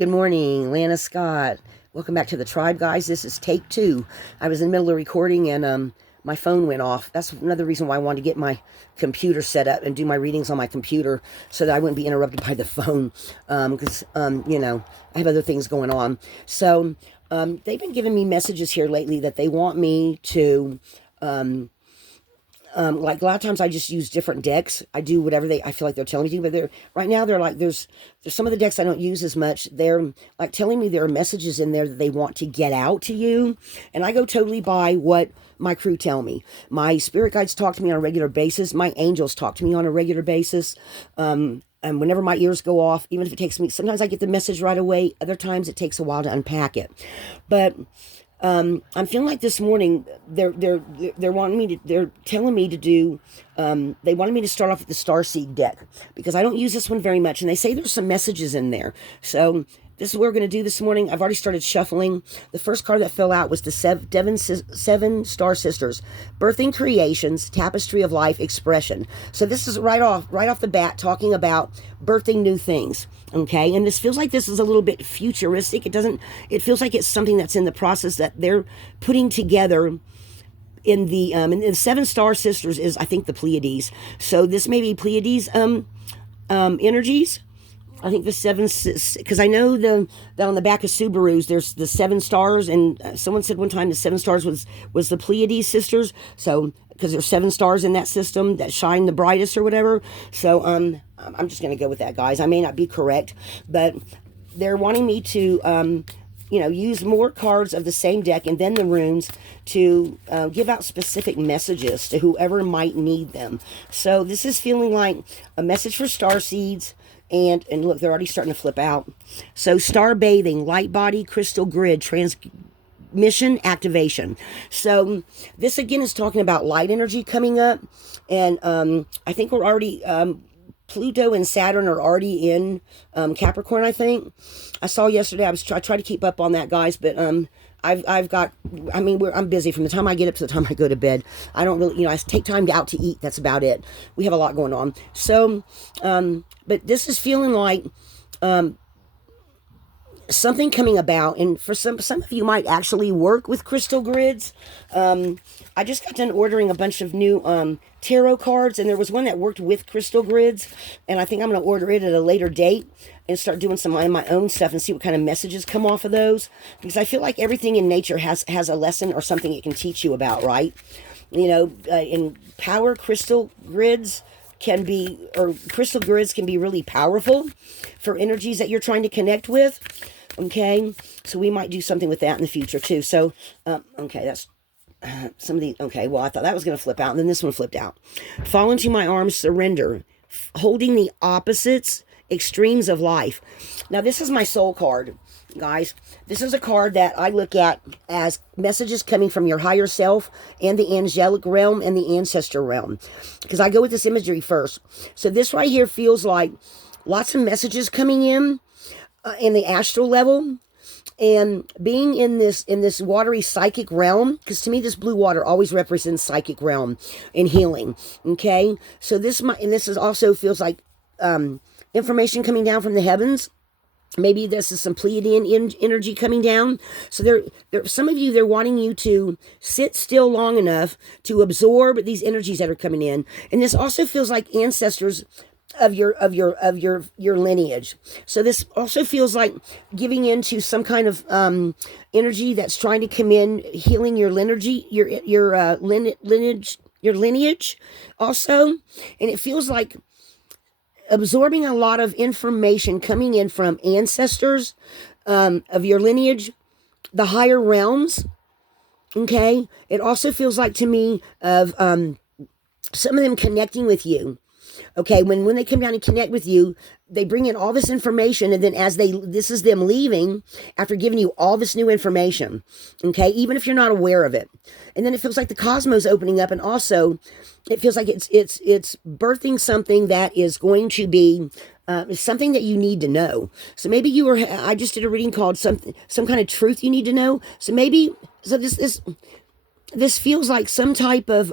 Good morning, Lana Scott. Welcome back to the tribe, guys. This is take two. I was in the middle of recording and my phone went off. That's another reason why I wanted to get my computer set up and do my readings on my computer so that I wouldn't be interrupted by the phone. Because, I have other things going on. So, they've been giving me messages here lately that they want me to, like a lot of times I just use different decks. I do whatever I feel like they're telling me to, but right now they're like, there's some of the decks I don't use as much. They're like telling me there are messages in there that they want to get out to you. And I go totally by what my crew tell me. My spirit guides talk to me on a regular basis. My angels talk to me on a regular basis. And whenever my ears go off, even if it takes me, sometimes I get the message right away. Other times it takes a while to unpack it. But I'm feeling like this morning they're telling me to do. They wanted me to start off with the Starseed deck because I don't use this one very much, and they say there's some messages in there. So this is what we're going to do this morning. I've already started shuffling. The first card that fell out was the Seven Star Sisters, Birthing Creations, Tapestry of Life, Expression. So this is right off the bat talking about birthing new things. Okay, and this feels like this is a little bit futuristic. It feels like it's something that's in the process that they're putting together in the and the Seven Star Sisters is, I think, the Pleiades. So this may be Pleiades energies. I think the seven, because I know that on the back of Subarus there's the seven stars, and someone said one time the seven stars was the Pleiades sisters. So because there's seven stars in that system that shine the brightest or whatever. So I'm just gonna go with that, guys. I may not be correct, but they're wanting me to use more cards of the same deck and then the runes to give out specific messages to whoever might need them. So this is feeling like a message for star seeds. And look, they're already starting to flip out. So star bathing, light body, crystal grid, transmission activation. So this again is talking about light energy coming up. And I think we're already, Pluto and Saturn are already in Capricorn, I think. I saw yesterday, I tried to keep up on that, guys, but I'm busy from the time I get up to the time I go to bed. I don't really, I take time out to eat. That's about it. We have a lot going on. So, but this is feeling like, something coming about, and for some of you might actually work with crystal grids. I just got done ordering a bunch of new tarot cards, and there was one that worked with crystal grids, and I think I'm going to order it at a later date and start doing some of my own stuff and see what kind of messages come off of those, because I feel like everything in nature has a lesson or something it can teach you about, right? In power, crystal grids can be really powerful for energies that you're trying to connect with. Okay, so we might do something with that in the future too. So, okay, that's some of the, okay, well, I thought that was going to flip out, and then this one flipped out. Fall into my arms, surrender, holding the opposites, extremes of life. Now, this is my soul card, guys. This is a card that I look at as messages coming from your higher self and the angelic realm and the ancestor realm, because I go with this imagery first. So this right here feels like lots of messages coming in the astral level, and being in this watery psychic realm, because to me this blue water always represents psychic realm and healing. Okay, so this is also feels like information coming down from the heavens. Maybe this is some Pleiadian energy coming down. So there, some of you, they're wanting you to sit still long enough to absorb these energies that are coming in. And this also feels like ancestors of your lineage. So this also feels like giving into some kind of energy that's trying to come in, healing your lineage, your lineage also. And it feels like absorbing a lot of information coming in from ancestors of your lineage, the higher realms. Okay, it also feels like to me of some of them connecting with you. Okay, when they come down and connect with you, they bring in all this information, and then this is them leaving after giving you all this new information. Okay, even if you're not aware of it. And then it feels like the cosmos opening up, and also it feels like it's birthing something that is going to be something that you need to know. So maybe I just did a reading called some kind of truth you need to know. So maybe this feels like some type of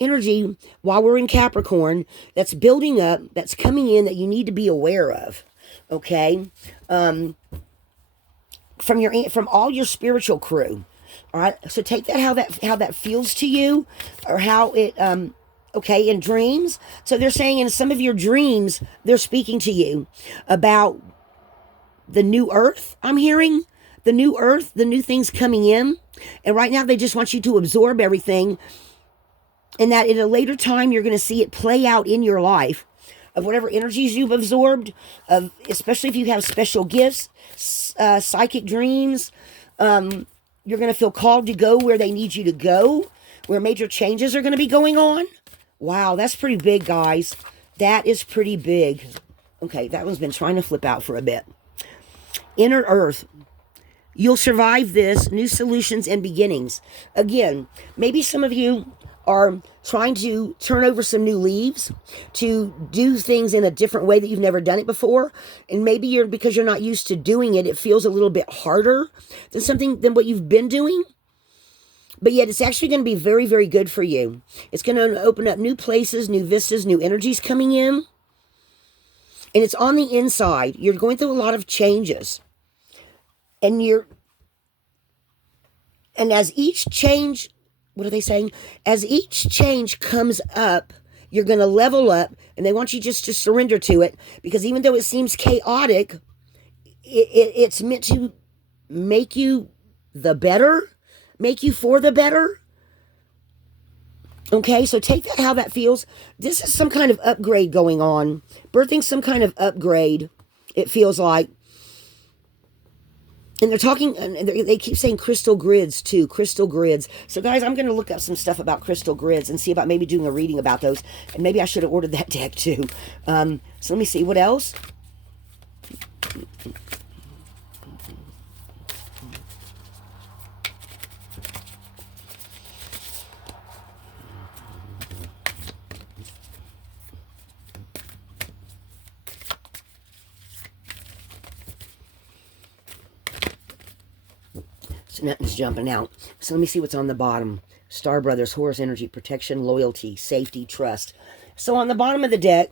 energy while we're in Capricorn that's building up, that's coming in, that you need to be aware of. Okay. from all your spiritual crew. All right. So take that how that feels to you, or how it okay, in dreams. So they're saying in some of your dreams they're speaking to you about the new earth. I'm hearing the new earth, the new things coming in. And right now they just want you to absorb everything, and that at a later time you're going to see it play out in your life, of whatever energies you've absorbed, of especially if you have special gifts, psychic dreams. You're going to feel called to go where they need you to go, where major changes are going to be going on. Wow, that's pretty big, guys. That is pretty big. Okay, that one's been trying to flip out for a bit. Inner Earth. You'll survive this. New solutions and beginnings. Again, maybe some of you are trying to turn over some new leaves, to do things in a different way that you've never done it before. And maybe because you're not used to doing it, it feels a little bit harder than what you've been doing. But yet it's actually going to be very, very good for you. It's going to open up new places, new vistas, new energies coming in. And it's on the inside. You're going through a lot of changes. And as each change, what are they saying? As each change comes up, you're going to level up, and they want you just to surrender to it, because even though it seems chaotic, it's meant to make you the better, make you for the better. Okay, so take that how that feels. This is some kind of upgrade going on. Birthing some kind of upgrade, it feels like. And they're talking, and they keep saying crystal grids too, crystal grids. So guys, I'm going to look up some stuff about crystal grids and see about maybe doing a reading about those. And maybe I should have ordered that deck too. So let me see, what else? So nothing's jumping out. So let me see what's on the bottom. Star Brothers, Horus Energy, Protection, Loyalty, Safety, Trust. So on the bottom of the deck,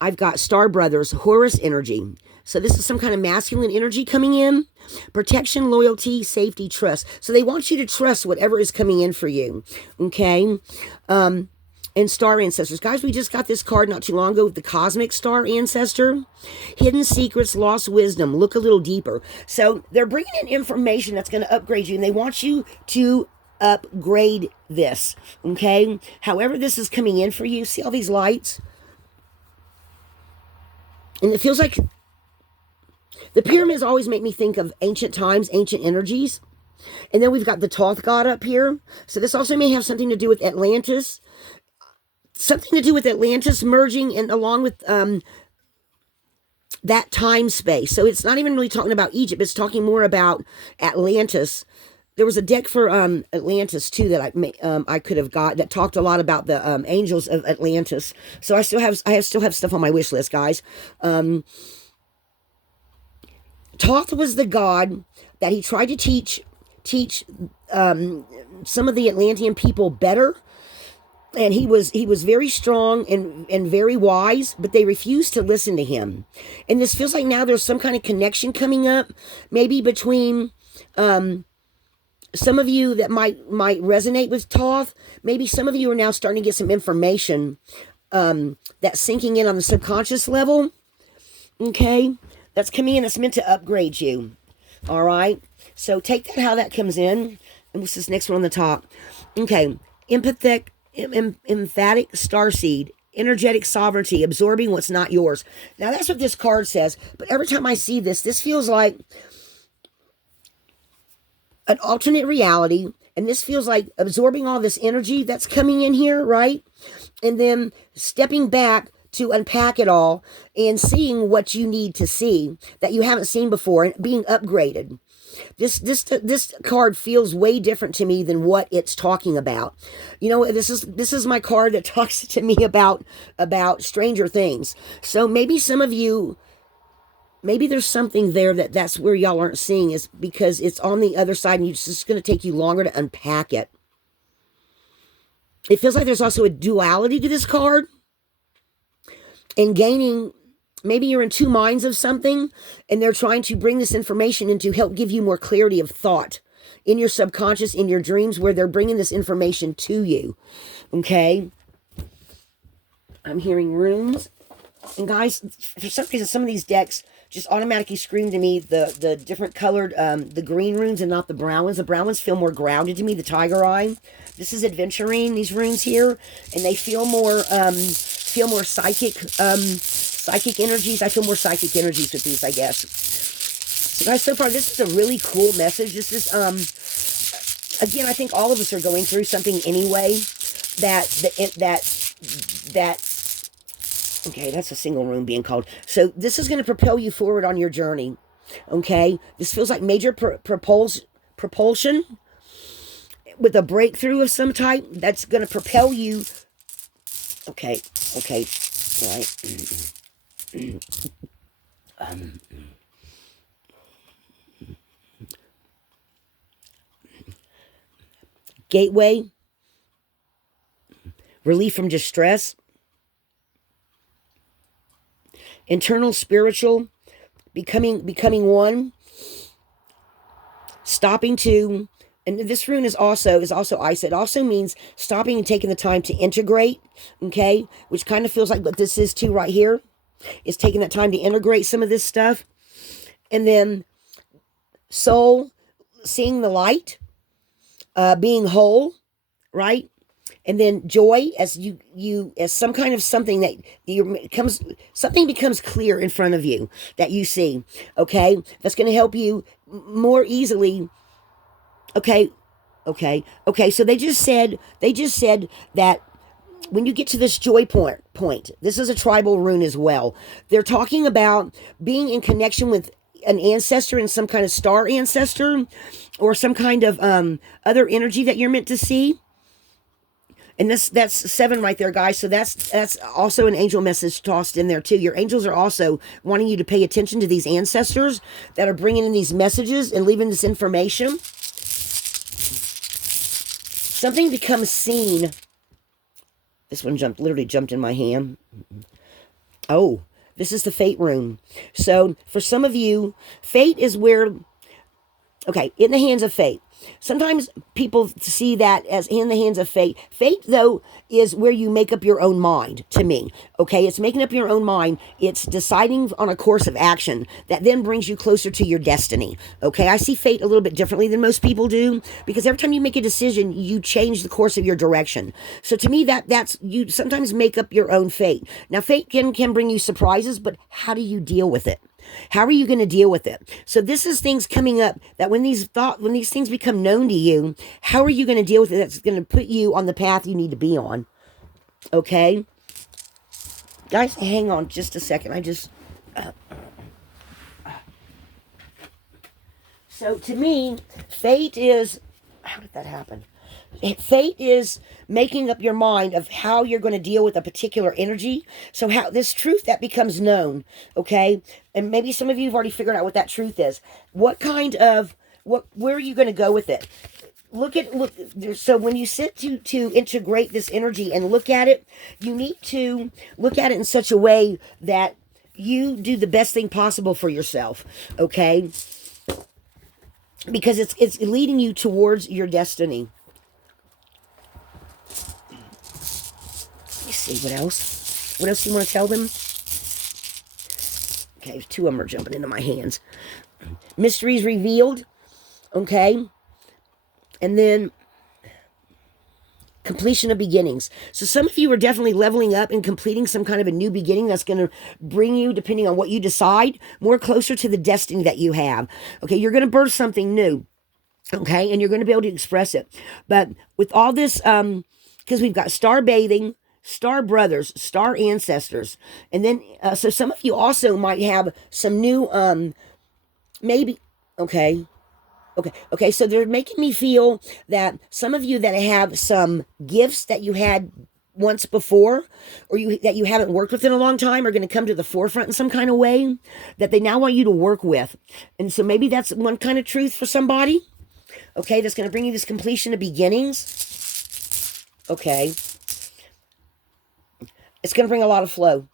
I've got Star Brothers, Horus Energy. So this is some kind of masculine energy coming in. Protection, loyalty, safety, trust. So they want you to trust whatever is coming in for you. Okay? And Star Ancestors. Guys, we just got this card not too long ago with the Cosmic Star Ancestor. Hidden Secrets, Lost Wisdom. Look a little deeper. So they're bringing in information that's going to upgrade you, and they want you to upgrade this. Okay? However this is coming in for you. See all these lights? And it feels like the pyramids always make me think of ancient times, ancient energies. And then we've got the Thoth god up here. So this also may have something to do with Atlantis. Something to do with Atlantis merging and along with that time space. So it's not even really talking about Egypt. It's talking more about Atlantis. There was a deck for Atlantis too that I could have got that talked a lot about the angels of Atlantis. So I still have stuff on my wish list, guys. Thoth was the god that he tried to teach some of the Atlantean people better. And he was very strong and very wise, but they refused to listen to him. And this feels like now there's some kind of connection coming up, maybe between some of you that might resonate with Thoth. Maybe some of you are now starting to get some information that's sinking in on the subconscious level. Okay, that's coming in. That's meant to upgrade you. All right. So take that how that comes in. And what's this next one on the top? Okay, emphatic starseed, energetic sovereignty, absorbing what's not yours. Now that's what this card says, but every time I see this feels like an alternate reality, and this feels like absorbing all this energy that's coming in here, right? And then stepping back to unpack it all and seeing what you need to see that you haven't seen before and being upgraded. This card feels way different to me than what it's talking about. You know, this is my card that talks to me about Stranger Things. So maybe some of you, maybe there's something there that's where y'all aren't seeing, is because it's on the other side and it's just going to take you longer to unpack it. It feels like there's also a duality to this card, and gaining maybe you're in two minds of something, and they're trying to bring this information in to help give you more clarity of thought in your subconscious, in your dreams, where they're bringing this information to you. Okay? I'm hearing runes. And guys, for some reason, some of these decks just automatically scream to me the different colored, the green runes and not the brown ones. The brown ones feel more grounded to me, the tiger eye. This is adventuring, these runes here, and they feel more psychic, psychic energies. I feel more psychic energies with these, I guess. So guys, so far, this is a really cool message. This is, again, I think all of us are going through something anyway okay, that's a single rune being called. So this is going to propel you forward on your journey. Okay, this feels like major propulsion with a breakthrough of some type that's going to propel you. Okay, right. Gateway, relief from distress, internal spiritual, becoming one, stopping to, and this rune is also ice. It also means stopping and taking the time to integrate, okay, which kind of feels like what this is too right here, is taking that time to integrate some of this stuff. And then soul, seeing the light, being whole, right? And then joy, as as some kind of something that something becomes clear in front of you that you see, okay? That's going to help you more easily. Okay. So they just said that when you get to this joy point, this is a tribal rune as well. They're talking about being in connection with an ancestor and some kind of star ancestor or some kind of other energy that you're meant to see. And that's 7 right there, guys. So that's also an angel message tossed in there too. Your angels are also wanting you to pay attention to these ancestors that are bringing in these messages and leaving this information. Something becomes seen. This one literally jumped in my hand. Oh, this is the fate rune. So for some of you, fate is where, okay, in the hands of fate. Sometimes people see that as in the hands of fate. Fate, though, is where you make up your own mind, to me. Okay, it's making up your own mind. It's deciding on a course of action that then brings you closer to your destiny. Okay, I see fate a little bit differently than most people do, because every time you make a decision, you change the course of your direction. So to me, that's you sometimes make up your own fate. Now, fate can bring you surprises, but how do you deal with it? How are you going to deal with it? So this is things coming up that when these things become known to you, how are you going to deal with it? That's going to put you on the path you need to be on. Okay? Guys, hang on just a second. So to me, fate is, how did that happen? Fate is making up your mind of how you're going to deal with a particular energy. So how this truth that becomes known, okay? And maybe some of you have already figured out what that truth is. Where are you going to go with it? So when you sit to integrate this energy and look at it, you need to look at it in such a way that you do the best thing possible for yourself, okay? Because it's leading you towards your destiny. See what else do you want to tell them? Okay, 2 of them are jumping into my hands. Mysteries revealed, okay? And then completion of beginnings. So some of you are definitely leveling up and completing some kind of a new beginning that's going to bring you, depending on what you decide, more closer to the destiny that you have. Okay, you're going to birth something new, okay? And you're going to be able to express it. But with all this, because we've got star bathing, star brothers, star ancestors. And then, so some of you also might have some new, maybe, okay. So they're making me feel that some of you that have some gifts that you had once before, or that you haven't worked with in a long time, are going to come to the forefront in some kind of way that they now want you to work with. And so maybe that's one kind of truth for somebody. Okay, that's going to bring you this completion of beginnings. Okay. It's going to bring a lot of flow.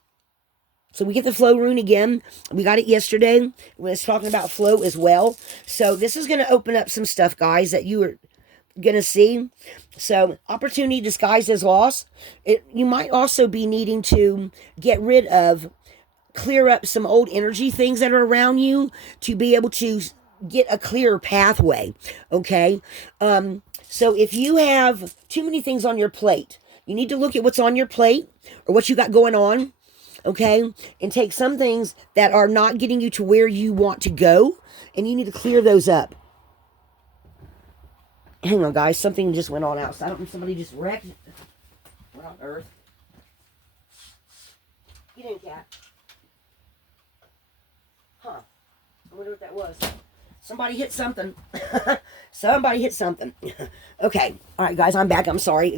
So we get the flow rune again. We got it yesterday. It's talking about flow as well. So this is going to open up some stuff, guys, that you are going to see. So opportunity disguised as loss. You might also be needing to get rid of, clear up some old energy things that are around you to be able to get a clearer pathway. Okay. So if you have too many things on your plate, you need to look at what's on your plate or what you got going on. Okay. And take some things that are not getting you to where you want to go, and you need to clear those up. Hang on, guys. Something just went on outside. Somebody just wrecked. What on earth? Get in, cat. Huh. I wonder what that was. Somebody hit something. Somebody hit something. Okay. All right, guys. I'm back. I'm sorry.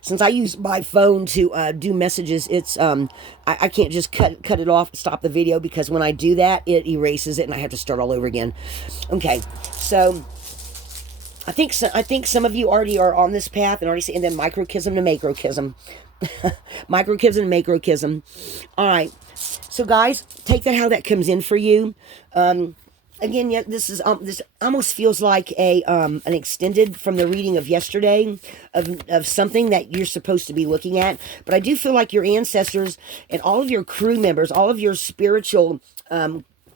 Since I use my phone to do messages, it's I can't just cut it off, stop the video, because when I do that, it erases it, and I have to start all over again. Okay. So I think some of you already are on this path and already see, and then microchism to macrochism. Microchism to macrochism. All right. So guys, take that how that comes in for you. Again, yeah, this almost feels like an extended from the reading of yesterday of something that you're supposed to be looking at. But I do feel like your ancestors and all of your crew members, all of your spiritual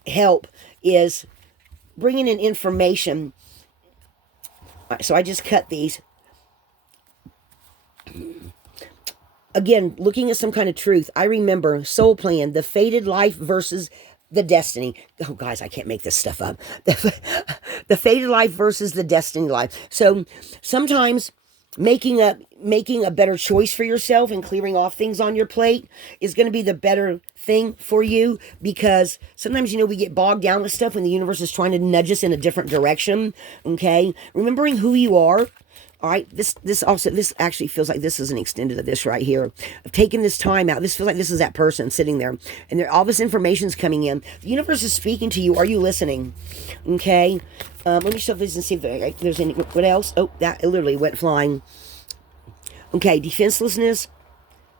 help is bringing in information. All right, so I just cut these. Again, looking at some kind of truth. I remember soul plan, the fated life versus the destiny. Oh, guys, I can't make this stuff up. The fated life versus the destiny life. So sometimes making a better choice for yourself and clearing off things on your plate is going to be the better thing for you, because sometimes, we get bogged down with stuff when the universe is trying to nudge us in a different direction. Okay. Remembering who you are. All right, this actually feels like this is an extended of this right here. I've taken this time out. This feels like this is that person sitting there, and all this information is coming in. The universe is speaking to you. Are you listening? Okay. Let me show this and see if there's any. What else? Oh, that literally went flying. Okay, defenselessness,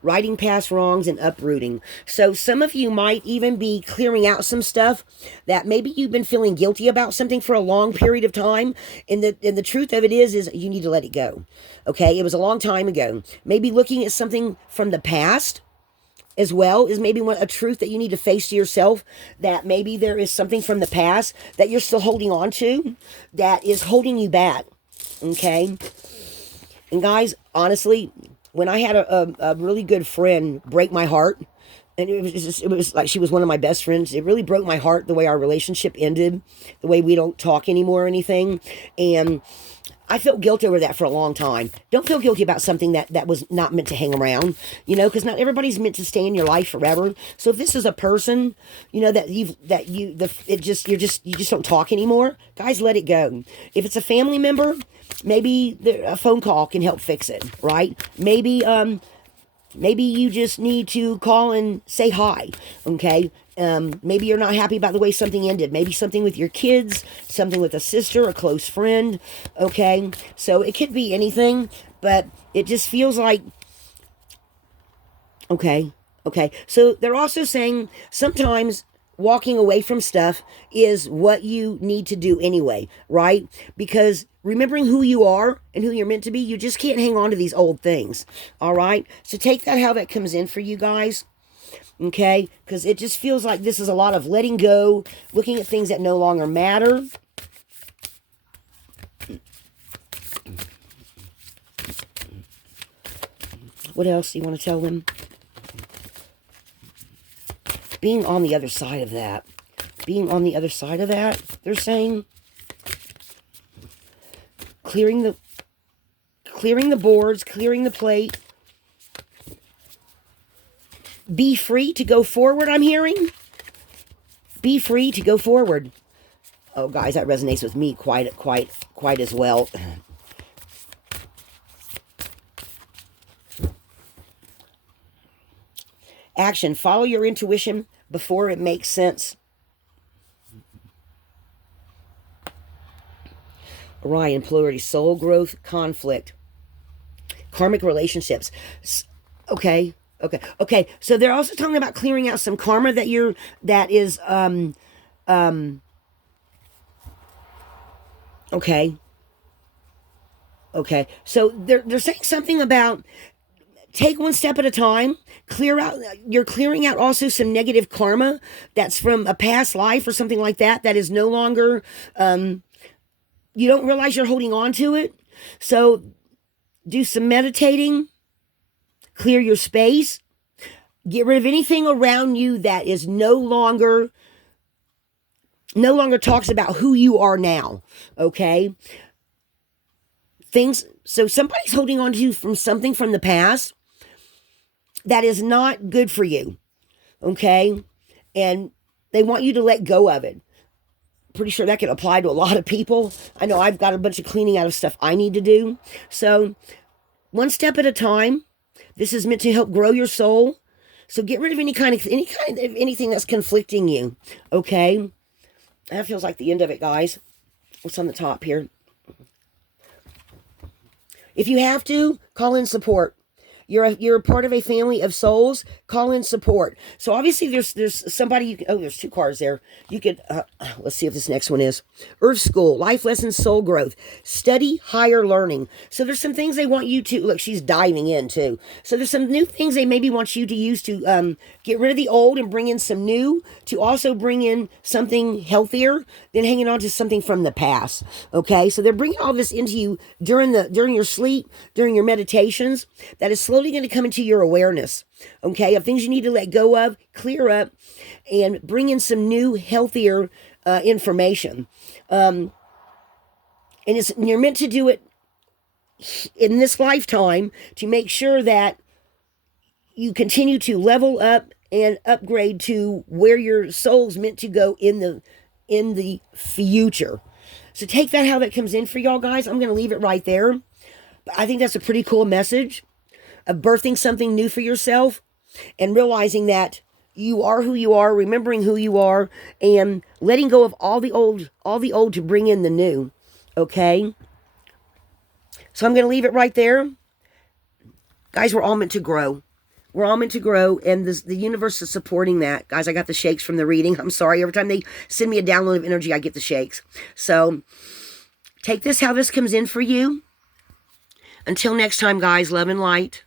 righting past wrongs, and uprooting. So some of you might even be clearing out some stuff that maybe you've been feeling guilty about something for a long period of time. And the truth of it is you need to let it go. Okay. It was a long time ago. Maybe looking at something from the past as well is maybe a truth that you need to face to yourself, that maybe there is something from the past that you're still holding on to that is holding you back. Okay. And guys, honestly, when I had a really good friend break my heart, and it was like she was one of my best friends, it really broke my heart the way our relationship ended, the way we don't talk anymore or anything. And I felt guilt over that for a long time. Don't feel guilty about something that was not meant to hang around, because not everybody's meant to stay in your life forever. So if this is a person, you just don't talk anymore, guys, let it go. If it's a family member, maybe a phone call can help fix it, right? Maybe you just need to call and say hi, okay? Maybe you're not happy about the way something ended. Maybe something with your kids, something with a sister, a close friend, okay? So it could be anything, but it just feels like, okay. So they're also saying sometimes walking away from stuff is what you need to do anyway, right? Because remembering who you are and who you're meant to be, you just can't hang on to these old things, all right? So take that how that comes in for you guys, okay? Because it just feels like this is a lot of letting go, looking at things that no longer matter. What else do you want to tell them? Being on the other side of that. They're saying clearing the boards, clearing the plate. Be free to go forward, I'm hearing. Be free to go forward. Oh, guys, that resonates with me quite as well. Action. Follow your intuition before it makes sense. Orion, polarity, soul growth, conflict, karmic relationships. Okay. Okay. Okay. So they're also talking about clearing out some karma that is, okay. Okay. So they're saying something about take one step at a time. Clear out. You're clearing out also some negative karma that's from a past life or something like that that is no longer. You don't realize you're holding on to it. So do some meditating. Clear your space. Get rid of anything around you that is no longer talks about who you are now. Okay. Things. So somebody's holding on to you from something from the past that is not good for you, okay? And they want you to let go of it. Pretty sure that can apply to a lot of people. I know I've got a bunch of cleaning out of stuff I need to do. So one step at a time. This is meant to help grow your soul. So get rid of anything that's conflicting you, okay? That feels like the end of it, guys. What's on the top here? If you have to, call in support. You're a part of a family of souls. Call in support. So obviously there's somebody. There's two cards there. You could let's see if this next one is Earth School, Life Lessons, Soul Growth, Study Higher Learning. So there's some things they want you to look. She's diving in too. So there's some new things they maybe want you to use to get rid of the old and bring in some new. To also bring in something healthier than hanging on to something from the past. Okay, so they're bringing all this into you during your sleep, during your meditations. That is slowly going to come into your awareness, okay, of things you need to let go of, clear up, and bring in some new, healthier information. And you're meant to do it in this lifetime to make sure that you continue to level up and upgrade to where your soul's meant to go in the future. So take that how that comes in for y'all, guys. I'm going to leave it right there. But I think that's a pretty cool message of birthing something new for yourself and realizing that you are who you are, remembering who you are, and letting go of all the old to bring in the new. Okay? So I'm going to leave it right there. Guys, we're all meant to grow. We're all meant to grow, and the universe is supporting that. Guys, I got the shakes from the reading. I'm sorry. Every time they send me a download of energy, I get the shakes. So take this how this comes in for you. Until next time, guys, love and light.